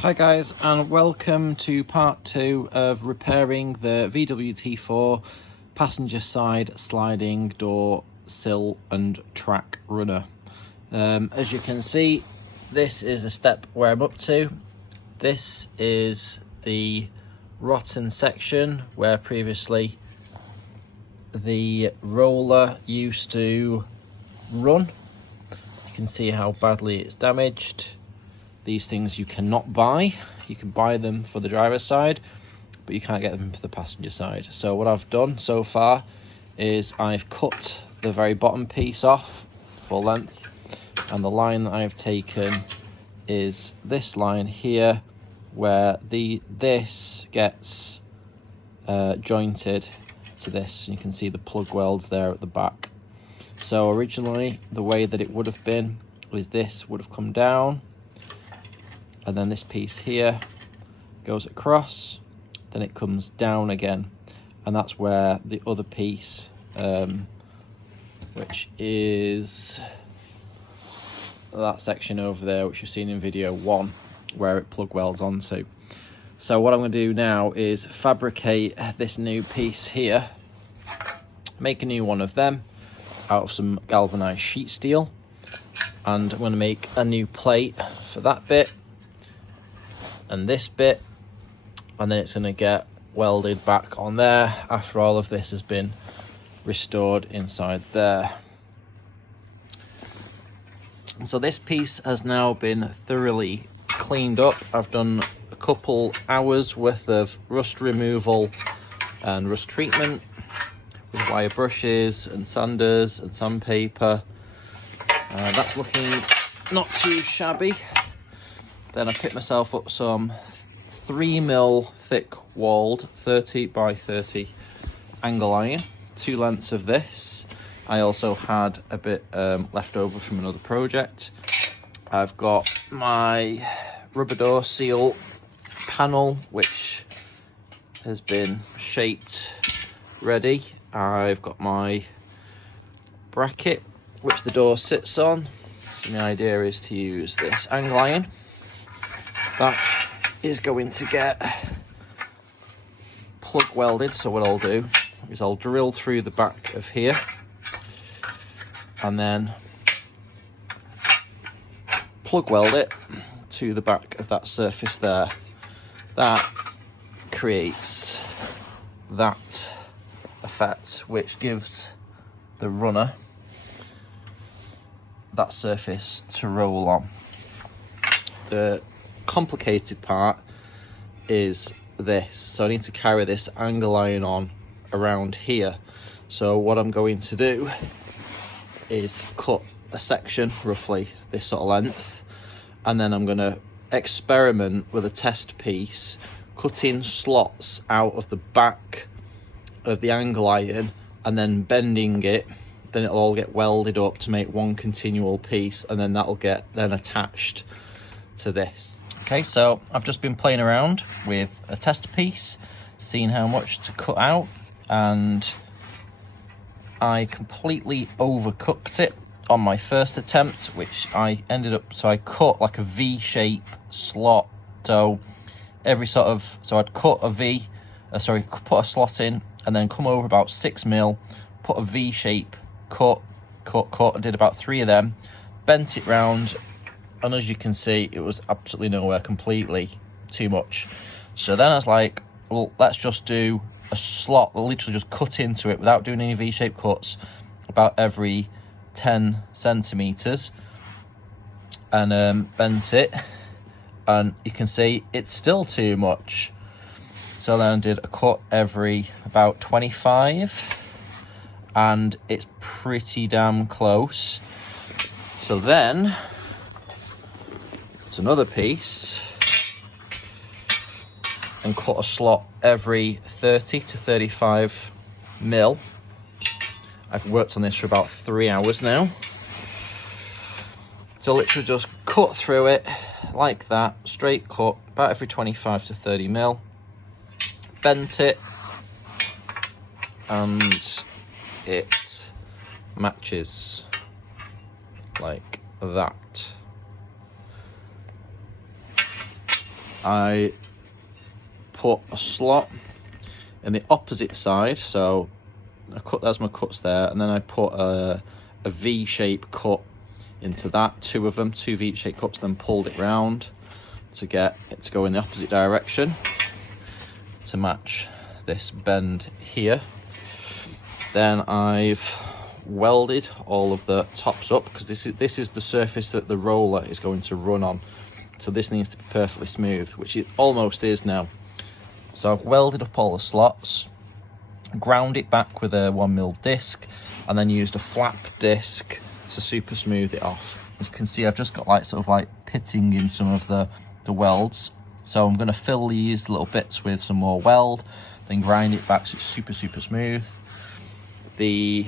Hi guys, and welcome to part 2 of repairing the VWT4 passenger side sliding door sill and track runner. As you can see, this is a step where I'm up to. This is the rotten section where previously the roller used to run. You can see how badly it's damaged. These things you cannot buy. You can buy them for the driver's side, but you can't get them for the passenger side. So what I've done so far is I've cut the very bottom piece off full length, and the line that I've taken is this line here, where this gets jointed to this. You can see the plug welds there at the back. So originally the way that it would have been is this would have come down, and then this piece here goes across, then it comes down again, and that's where the other piece, which is that section over there, which you've seen in video 1, where it plug welds onto. So what I'm going to do now is fabricate this new piece here, make a new one of them out of some galvanized sheet steel, and I'm going to make a new plate for that bit and this bit, and then it's going to get welded back on there after all of this has been restored inside there. So this piece has now been thoroughly cleaned up. I've done a couple hours worth of rust removal and rust treatment with wire brushes and sanders and sandpaper. That's looking not too shabby. Then I picked myself up some 3mm thick walled 30 by 30 angle iron, 2 lengths of this. I also had a bit left over from another project. I've got my rubber door seal panel, which has been shaped ready. I've got my bracket which the door sits on. So my idea is to use this angle iron. That is going to get plug welded. So what I'll do is I'll drill through the back of here and then plug weld it to the back of that surface there. That creates that effect, which gives the runner that surface to roll on. The complicated part is this. So I need to carry this angle iron on around here. So what I'm going to do is cut a section roughly this sort of length, and then I'm going to experiment with a test piece, cutting slots out of the back of the angle iron and then bending it. Then it'll all get welded up to make one continual piece, and then that'll get then attached to this. Okay, so I've just been playing around with a test piece, seeing how much to cut out, and I completely overcooked it on my first attempt, which I ended up, so I cut like a V-shape slot. So every sort of, so I'd cut a V, put a slot in, and then come over about 6mm, put a V-shape cut. I did about 3 of them, bent it round, and as you can see, it was absolutely nowhere, completely too much. So then I was like, well, let's just do a slot, literally just cut into it without doing any V-shaped cuts, about every 10 centimeters, and bent it, and you can see it's still too much. So then I did a cut every about 25, and it's pretty damn close. So then it's another piece and cut a slot every 30 to 35 mil. I've worked on this for about 3 hours now. So literally just cut through it like that, straight cut, about every 25 to 30 mil. Bent it, and it matches like that. I put a slot in the opposite side, so I cut, that's my cuts there, and then I put a V-shape cut into that, two of them, two V-shape cuts, then pulled it round to get it to go in the opposite direction to match this bend here. Then I've welded all of the tops up, because this is the surface that the roller is going to run on, so this needs to be perfectly smooth, which it almost is now. So I've welded up all the slots, ground it back with a 1mm disc, and then used a flap disc to super smooth it off. As you can see, I've just got like sort of like pitting in some of the welds, so I'm going to fill these little bits with some more weld, then grind it back so it's super smooth. The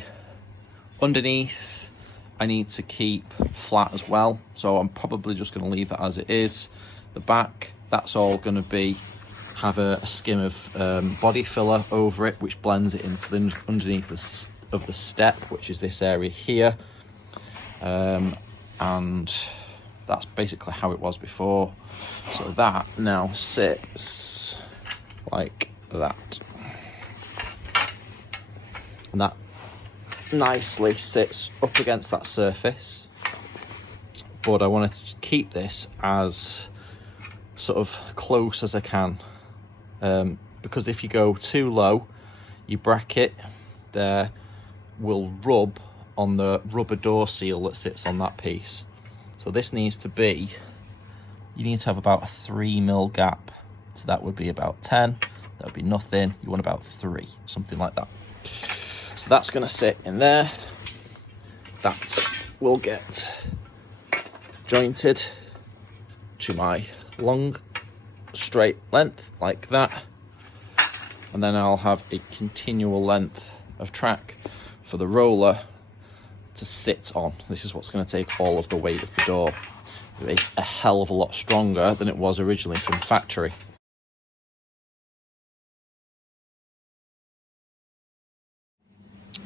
underneath I need to keep flat as well, so I'm probably just going to leave it as it is. The back, that's all going to be have a skim of body filler over it, which blends it into the underneath of the step, which is this area here, and that's basically how it was before. So that now sits like that, and that nicely sits up against that surface, but I want to keep this as sort of close as I can, because if you go too low, your bracket there will rub on the rubber door seal that sits on that piece. So this needs to be, you need to have about a 3mm gap, so that would be about 10, that would be nothing, you want about 3, something like that. So that's going to sit in there, that will get jointed to my long straight length like that, and then I'll have a continual length of track for the roller to sit on. This is what's going to take all of the weight of the door. It's a hell of a lot stronger than it was originally from factory.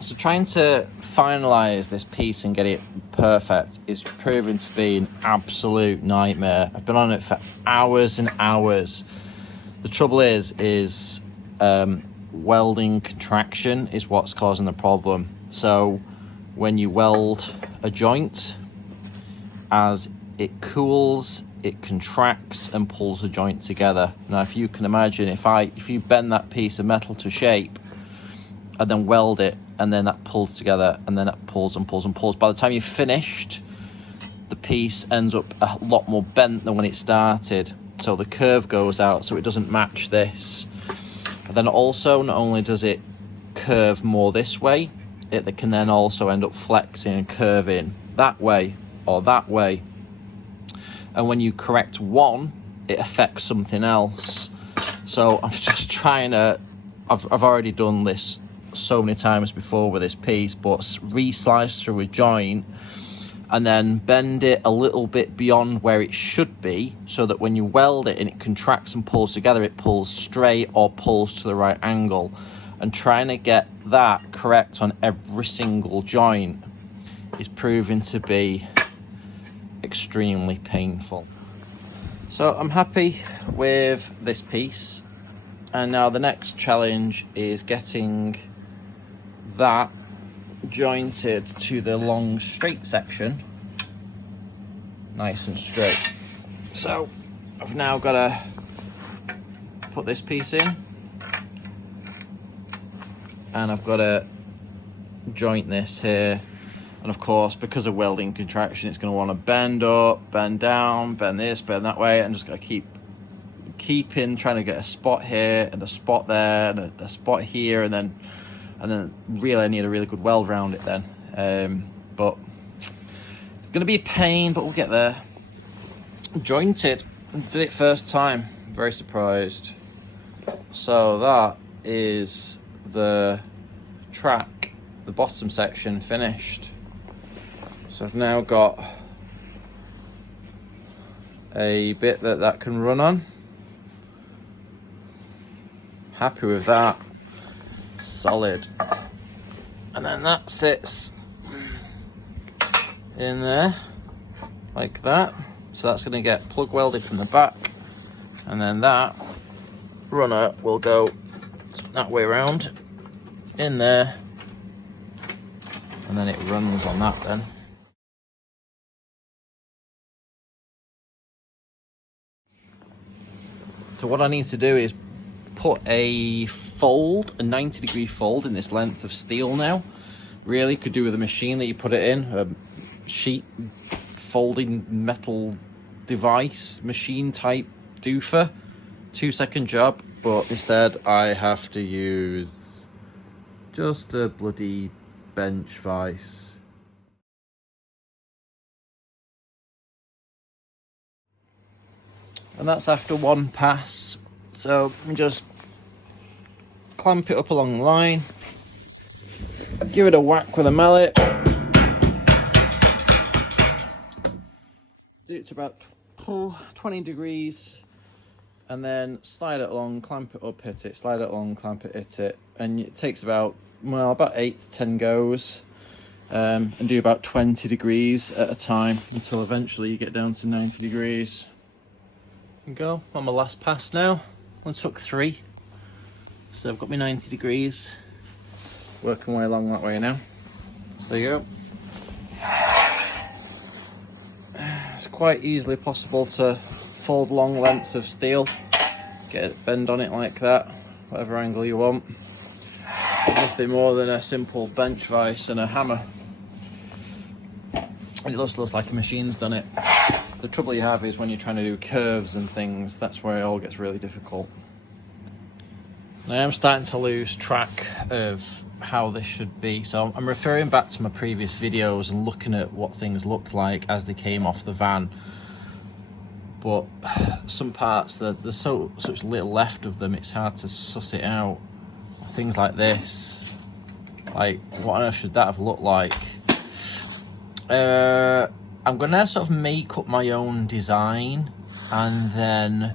So trying to finalise this piece and get it perfect is proving to be an absolute nightmare. I've been on it for hours and hours. The trouble is welding contraction is what's causing the problem. So when you weld a joint, as it cools, it contracts and pulls the joint together. Now, if you can imagine, if you bend that piece of metal to shape and then weld it, and then that pulls together, and then that pulls and pulls and pulls, by the time you've finished, the piece ends up a lot more bent than when it started. So the curve goes out, so it doesn't match this. And then also, not only does it curve more this way, it can then also end up flexing and curving that way or that way. And when you correct one, it affects something else. So I'm just trying to, I've already done this so many times before with this piece, but re-slice through a joint and then bend it a little bit beyond where it should be, so that when you weld it and it contracts and pulls together, it pulls straight or pulls to the right angle. And trying to get that correct on every single joint is proving to be extremely painful. So I'm happy with this piece, and now the next challenge is getting that jointed to the long straight section nice and straight. So I've now got to put this piece in, and I've got to joint this here, and of course, because of welding contraction, it's going to want to bend up, bend down, bend this, bend that way, and just got to keep trying to get a spot here and a spot there and a spot here, and then really I need a really good weld around it then. But it's going to be a pain, but we'll get there. Jointed, did it first time, very surprised. So that is the track, the bottom section finished. So I've now got a bit that can run on. Happy with that. Solid. And then that sits in there like that. So that's going to get plug welded from the back And then that runner will go that way around in there, and then it runs on that then. So what I need to do is put a 90-degree fold in this length of steel now. Really could do with a machine that you put it in, a sheet folding metal device, machine type doofer, 2-second job, but instead I have to use just a bloody bench vise. And that's after one pass. So just clamp it up along the line, give it a whack with a mallet, do it to about 20 degrees, and then slide it along, clamp it up, hit it, slide it along, clamp it, hit it, and it takes about 8 to 10 goes, and do about 20 degrees at a time until eventually you get down to 90 degrees. And go on my last pass now. I took 3, so I've got my 90 degrees, working my way along that way now. So there you go. It's quite easily possible to fold long lengths of steel, get it, bend on it like that, whatever angle you want. Nothing more than a simple bench vise and a hammer. It just looks like a machine's done it. The trouble you have is when you're trying to do curves and things, that's where it all gets really difficult. And I am starting to lose track of how this should be, so I'm referring back to my previous videos and looking at what things looked like as they came off the van. But some parts, there's such little left of them, it's hard to suss it out. Things like this, like what on earth should that have looked like? I'm gonna sort of make up my own design and then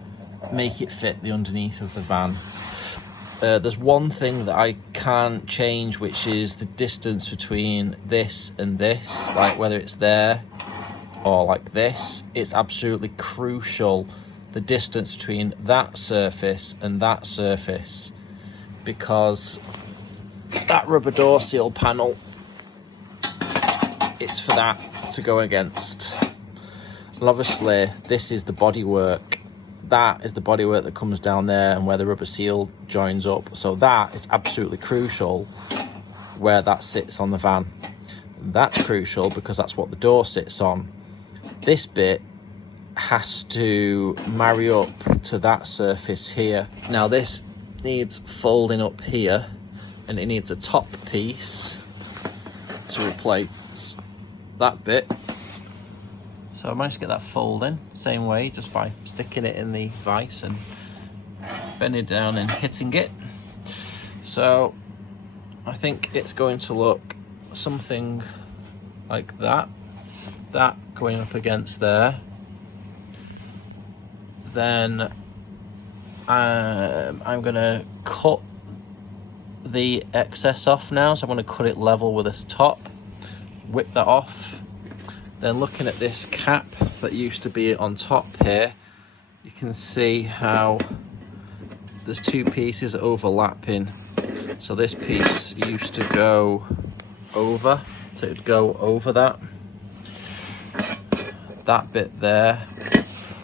make it fit the underneath of the van. There's one thing that I can't change, which is the distance between this and this, like whether it's there or like this. It's absolutely crucial, the distance between that surface and that surface, because that rubber door seal panel, it's for that to go against. And obviously this is the bodywork, that is the bodywork that comes down there and where the rubber seal joins up, so that is absolutely crucial where that sits on the van. That's crucial because that's what the door sits on. This bit has to marry up to that surface here. Now this needs folding up here, and it needs a top piece to replace that bit. So I managed to get that folding same way, just by sticking it in the vise and bending it down and hitting it. So I think it's going to look something like that going up against there. Then I'm gonna cut the excess off now, so I'm gonna cut it level with this top, whip that off. Then looking at this cap that used to be on top here, you can see how there's 2 pieces overlapping. So this piece used to go over, so it would go over that. That bit there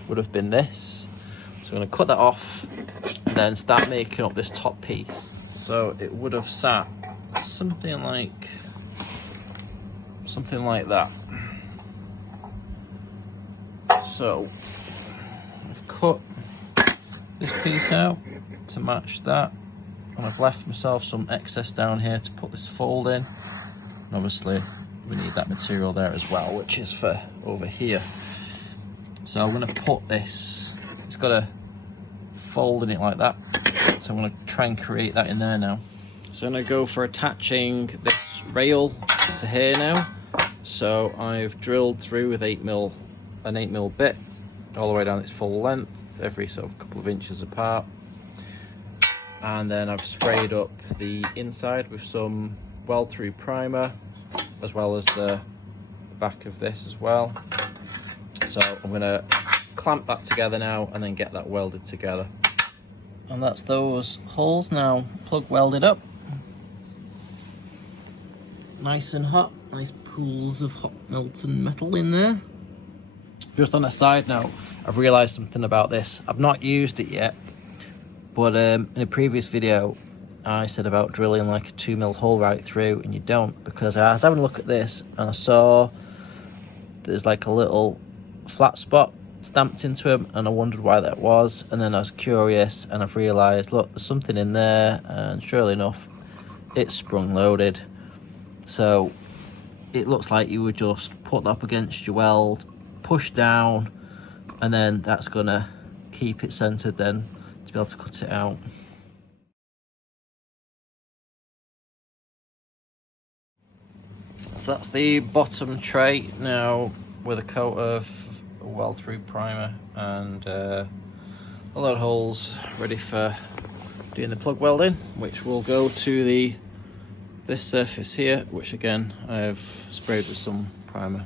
would have been this. So I'm going to cut that off and then start making up this top piece. So it would have sat something like that. So I've cut this piece out to match that, and I've left myself some excess down here to put this fold in. And obviously we need that material there as well, which is for over here. So I'm going to put this, it's got a fold in it like that, so I'm going to try and create that in there now. So I'm going to go for attaching this rail to here now. So I've drilled through with an 8mm bit all the way down its full length, every sort of couple of inches apart. And then I've sprayed up the inside with some weld through primer, as well as the back of this as well. So I'm going to clamp that together now and then get that welded together. And that's those holes now plug welded up. Nice and hot, nice pools of hot molten metal in there. Just on a side note, I've realised something about this. I've not used it yet, but in a previous video I said about drilling like a 2mm hole right through, and you don't, because I was having a look at this and I saw there's like a little flat spot stamped into them, and I wondered why that was, and then I was curious and I've realised, look, there's something in there, and surely enough it's sprung loaded. So it looks like you would just put that up against your weld, push down, and then that's gonna keep it centered then to be able to cut it out. So that's the bottom tray now with a coat of weld through primer and a lot of holes ready for doing the plug welding, which will go to this surface here, which again I've sprayed with some primer.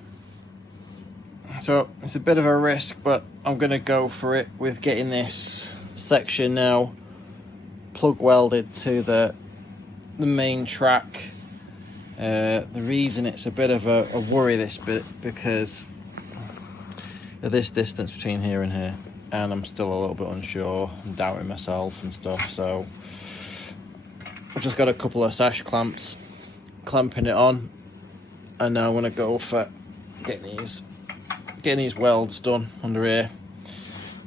So it's a bit of a risk, but I'm gonna go for it with getting this section now plug welded to the main track. The reason it's a bit of a worry this bit, because of this distance between here and here, and I'm still a little bit unsure and doubting myself and stuff, so I've just got a couple of sash clamps clamping it on, and now I'm going to go for getting these welds done under here.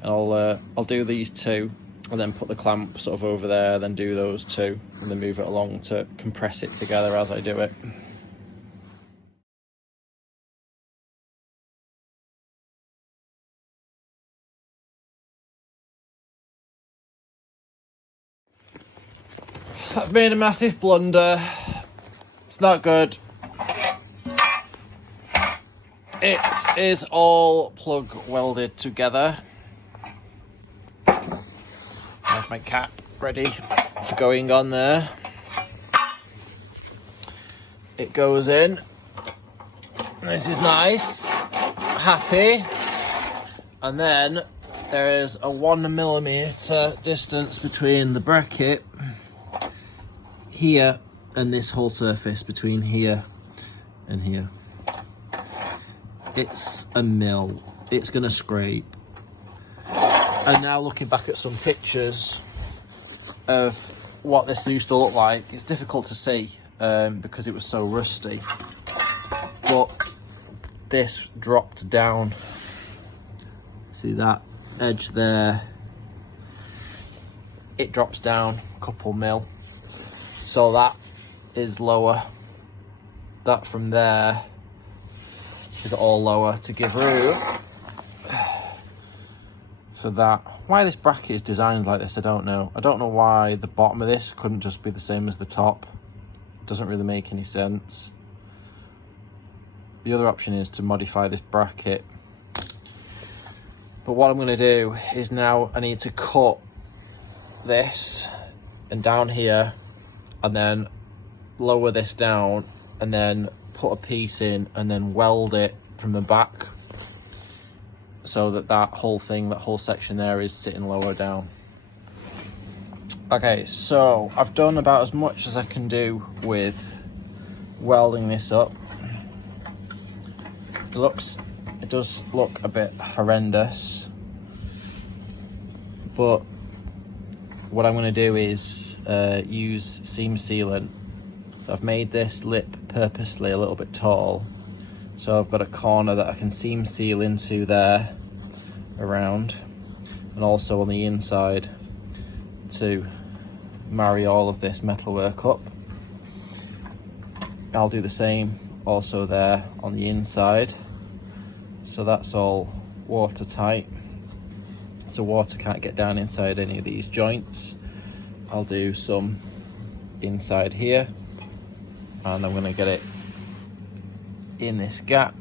I'll do these two and then put the clamp sort of over there, then do those two, and then move it along to compress it together as I do it. I've made a massive blunder. It's not good. It is all plug welded together. There's my cap ready for going on there. It goes in. This is nice. Happy. And then there is a 1mm distance between the bracket here and this whole surface, between here and here. It's a mill. It's gonna scrape. And now looking back at some pictures of what this used to look like, it's difficult to see because it was so rusty. But this dropped down. See that edge there? It drops down a couple mil. So that is lower. That from there is all lower to give room. So that, why this bracket is designed like this, I don't know. I don't know why the bottom of this couldn't just be the same as the top. It doesn't really make any sense. The other option is to modify this bracket. But what I'm gonna do is now I need to cut this and down here, and then lower this down, and then put a piece in and then weld it from the back, so that whole section there is sitting lower down. Okay, so I've done about as much as I can do with welding this up. It does look a bit horrendous, but what I'm going to do is use seam sealant. So I've made this lip purposely a little bit tall, so I've got a corner that I can seam seal into there around, and also on the inside to marry all of this metalwork up. I'll do the same also there on the inside, so that's all watertight, so water can't get down inside any of these joints. I'll do some inside here, and I'm going to get it in this gap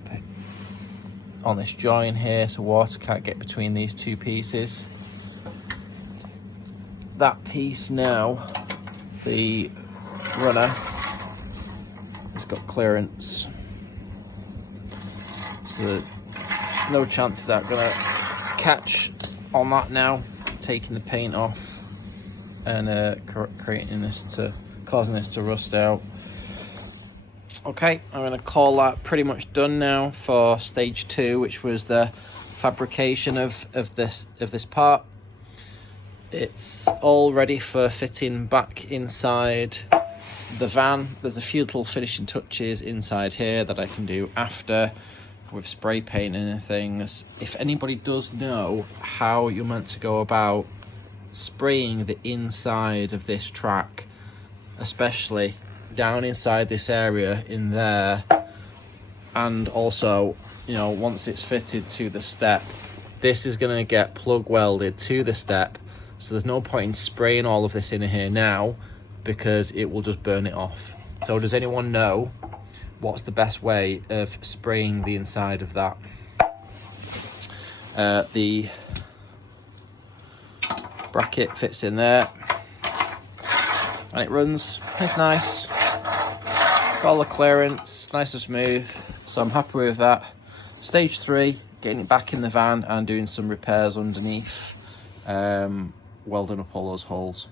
on this join here, so water can't get between these two pieces. That piece now, the runner, has got clearance, so that no chance that I'm gonna catch on that now, taking the paint off and causing this to rust out. Okay, I'm going to call that pretty much done now for stage 2, which was the fabrication of this part. It's all ready for fitting back inside the van. There's a few little finishing touches inside here that I can do after with spray paint and things. If anybody does know how you're meant to go about spraying the inside of this track, especially down inside this area in there, and also, you know, once it's fitted to the step, this is going to get plug welded to the step, so there's no point in spraying all of this in here now because it will just burn it off. So does anyone know what's the best way of spraying the inside of that? The bracket fits in there and it runs. It's nice, got all the clearance, nice and smooth, so I'm happy with that. Stage 3, getting it back in the van and doing some repairs underneath, welding up all those holes.